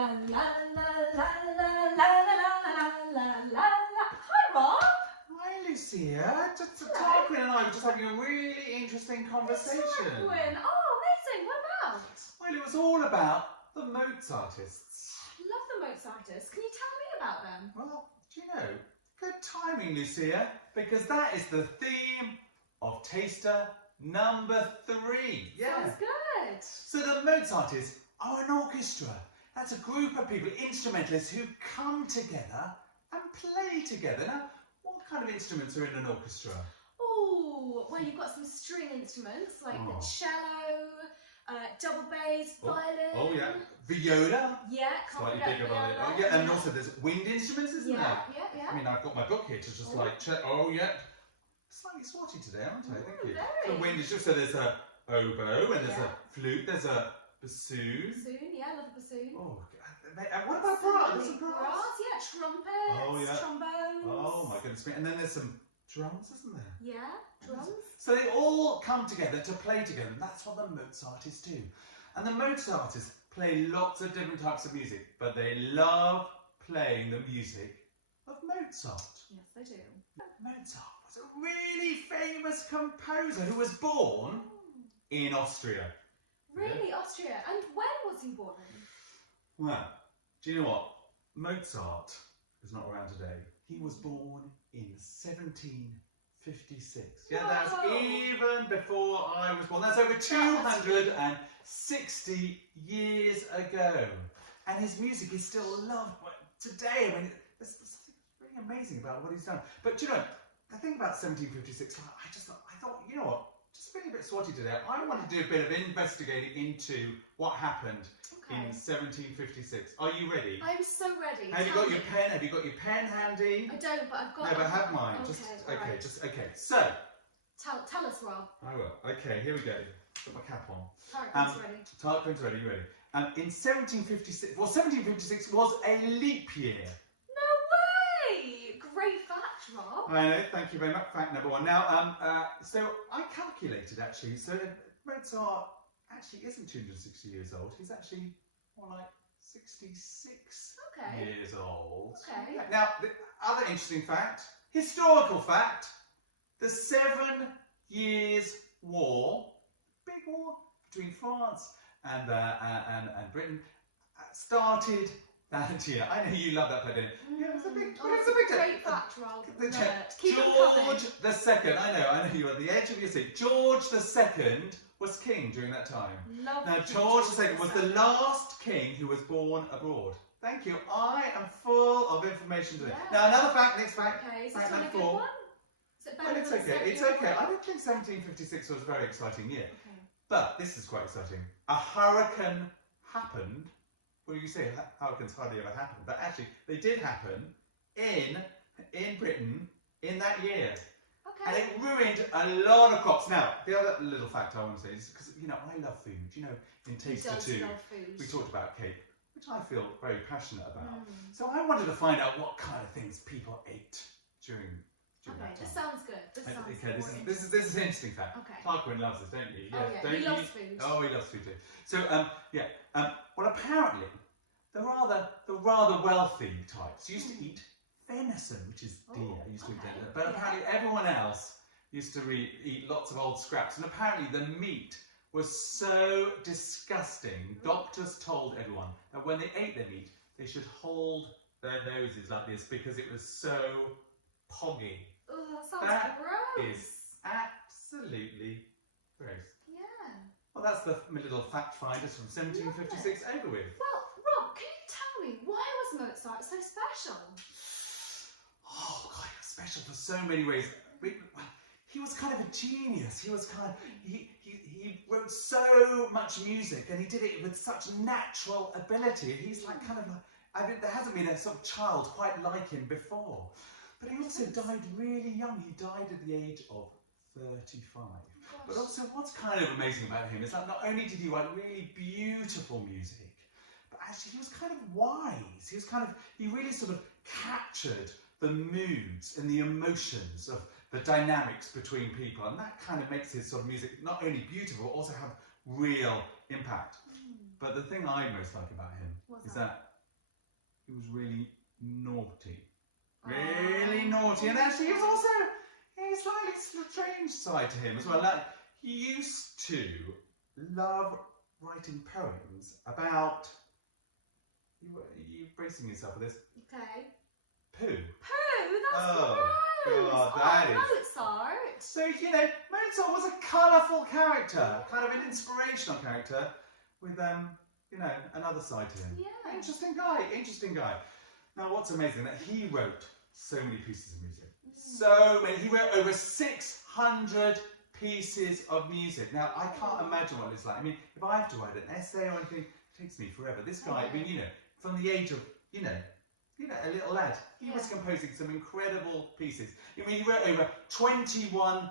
La la la la la la la la la la. Hi, Rob. Hi, Lucia. Tarquin and I were just having a really interesting conversation. Tarquin. Oh, amazing. What about? Well, it was all about the Mozartists. Love the Mozartists. Can you tell me about them? Well, do you know, good timing, Lucia, because that is the theme of taster number 3. Yeah. Sounds good. So the Mozartists are an orchestra. That's a group of people, instrumentalists, who come together and play together. Now, what kind of instruments are in an orchestra? Oh, well, you've got some string instruments like the cello, double bass, violin. Oh, yeah. Viola. Yeah, Slightly bigger violin. Oh, yeah, and also there's wind instruments, isn't there? Yeah. I mean, I've got my book here to just like check. Oh, yeah. Slightly swatty today, aren't I? Thank you. Very. So wind is just, so there's a oboe, and there's a flute, there's a bassoon. Bassoon, yeah, love the bassoon. Oh, and what about brass? There's some brass. Yeah, trumpets, trombones. Oh my goodness me. And then there's some drums, isn't there? Yeah, drums. So they all come together to play together, and that's what the Mozartists do. And the Mozartists play lots of different types of music, but they love playing the music of Mozart. Yes, they do. Mozart was a really famous composer who was born in Austria. Really, yeah. Austria. And when was he born? Well, do you know what? Mozart is not around today. He was born in 1756. Yeah, that's even before I was born. That's over 260 years ago. And his music is still loved today. I mean, there's something really amazing about what he's done. But do you know, the thing about 1756, I thought, you know what? Just feeling a bit swotty today. I want to do a bit of investigating into what happened in 1756. Are you ready? I'm so ready. Have you got your pen? Have you got your pen handy? I don't, but I've got. No, but I have mine. Okay. So. Tell us, Rob. I will. Okay, here we go. Put my cap on. Tarquin's ready. Tarquin's ready. You ready? In 1756. Well, 1756 was a leap year. No way! Great fact, Rob. I know. Thank you very much. Fact number 1. Now, so I calculated actually. So Mozart actually isn't 260 years old. He's actually more like 66 years old. Okay. Now, the other interesting fact, historical fact, the 7 Years' War, big war between France and Britain, started that year. I know you love that play, don't you? Yeah, it was a big, great fact, Rob. George II, I know you were at the edge of your seat. George II was king during that time. Now, George II was the last king who was born abroad. Thank you. I am full of information today. Yeah. Now, another fact, next fact. Okay, is fact this number 4. Well, it's okay. It's okay. I don't think 1756 was a very exciting year. Okay. But this is quite exciting. A hurricane happened. Well, you say hurricanes hardly ever happen, but actually they did happen in Britain in that year. Okay. And it ruined a lot of crops. Now, the other little fact I want to say is because, you know, I love food. You know, in Taster 2, we talked about cake, which I feel very passionate about. So I wanted to find out what kind of things people ate during that time. This sounds good. This is an interesting fact. Okay. Tarquin loves this, don't you? Yeah. Don't he loves food. Oh, he loves food too. So, well, apparently, the rather wealthy types used to eat venison, which is deer. Used to eat venison, but apparently everyone else used to eat lots of old scraps. And apparently, the meat was so disgusting. Doctors told everyone that when they ate their meat, they should hold their noses like this because it was so poggy. Oh, that sounds gross. Is absolutely gross. Yeah. Well, that's the little fact finders from 1756 over with. Well, Rob, can you tell me why was Mozart so special? Oh, God, he was special for so many ways. He was kind of a genius. He was he wrote so much music, and he did it with such natural ability. He's like kind of like, I mean, there hasn't been a sort of child quite like him before. But he also died really young. He died at the age of 35. But also, what's kind of amazing about him is that not only did he write really beautiful music, but actually he was kind of wise. He really sort of captured the moods and the emotions of the dynamics between people. And that kind of makes his sort of music not only beautiful, but also have real impact. But the thing I most like about him is that he was really naughty. Really naughty. And actually he was also a slightly strange side to him as well. Like, he used to love writing poems about... You bracing yourself for this? Okay. Poo. Poo, that's Oh, gross. God, that is... Mozart. So, you know, Mozart was a colourful character, kind of an inspirational character with, you know, another side to him. Yeah. Interesting guy, interesting guy. Now, what's amazing, that he wrote so many pieces of music. So many. He wrote over 600 pieces of music. Now, I can't imagine what it's like. I mean, if I have to write an essay or anything, it takes me forever. This guy, I mean, you know, from the age of, you know, a little lad, he was composing some incredible pieces. I mean, he wrote over 21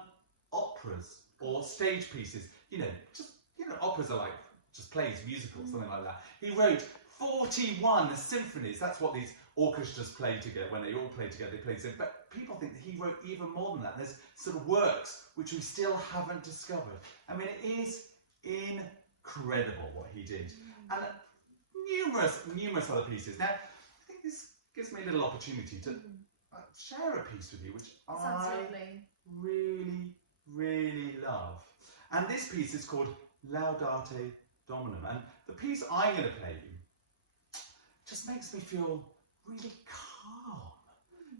operas or stage pieces. You know, just, you know, operas are like just plays, musicals, something like that. He wrote 41 symphonies. That's what these orchestras play together. When they all play together, they play symphonies. But people think that he wrote even more than that. There's sort of works which we still haven't discovered. I mean, it is incredible what he did. And numerous other pieces. Now, I think this gives me a little opportunity to share a piece with you, which I really, really love. And this piece is called Laudate Dominum. And the piece I'm going to play you just makes me feel really calm.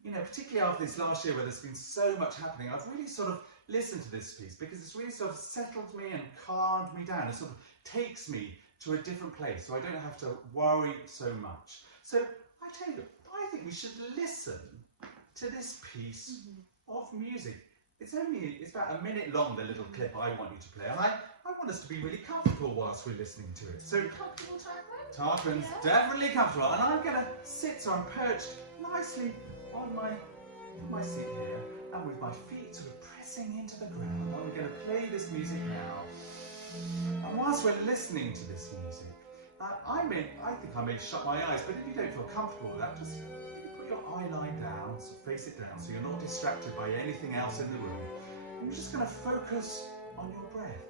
You know, particularly after this last year where there's been so much happening, I've really sort of listened to this piece because it's really sort of settled me and calmed me down. It sort of takes me to a different place so I don't have to worry so much. So I tell you, I think we should listen to this piece of music. It's about a minute long, the little clip I want you to play, and I want us to be really comfortable whilst we're listening to it. So, Comfortable, Tarquin? Tarquin's definitely comfortable, and I'm going to sit, so I'm perched nicely on my seat here, and with my feet sort of pressing into the ground, and we're going to play this music now. And whilst we're listening to this music, I think I may shut my eyes, but if you don't feel comfortable with that, just put your eye line down, so face it down, so you're not distracted by anything else in the room. And you're just going to focus on your breath.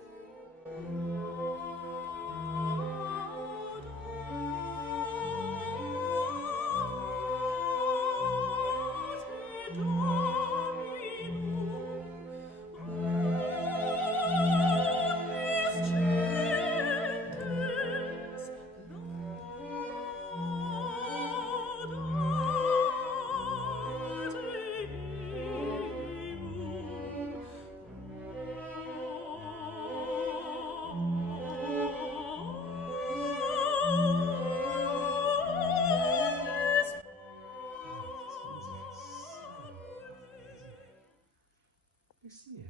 Lucia,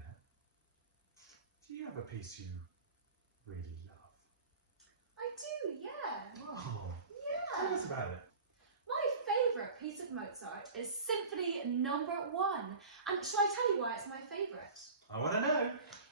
do you have a piece you really love? I do, yeah. Oh, Yeah. tell us about it. My favourite piece of Mozart is Symphony No. 1. And shall I tell you why it's my favourite? I want to know.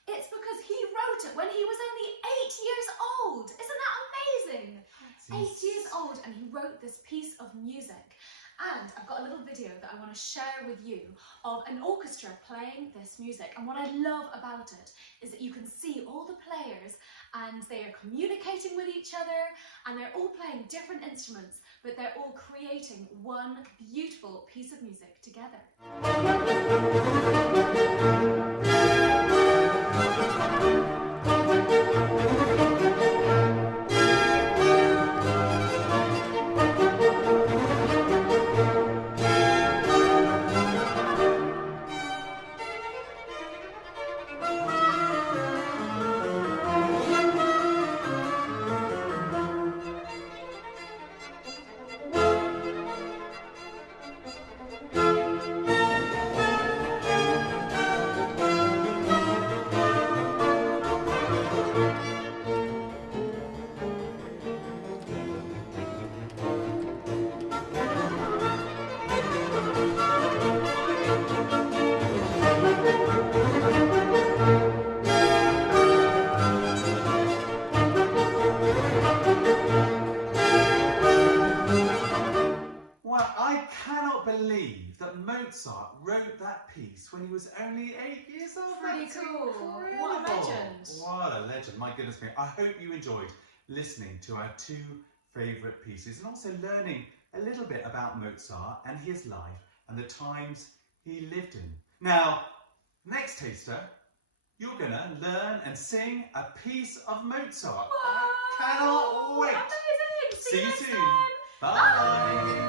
It's because he wrote it when he was only 8 years old. Isn't that amazing? 8 years old, and he wrote this piece of music. And I've got a little video that I want to share with you of an orchestra playing this music. And what I love about it is that you can see all the players and they are communicating with each other and they're all playing different instruments, but they're all creating one beautiful piece of music together. Mozart wrote that piece when he was only 8 years old. Pretty That's cool. incredible. What a legend. What a legend. My goodness me. I hope you enjoyed listening to our two favourite pieces and also learning a little bit about Mozart and his life and the times he lived in. Now, next taster, you're going to learn and sing a piece of Mozart. Whoa! I cannot wait. Amazing! See you next soon. time. Bye.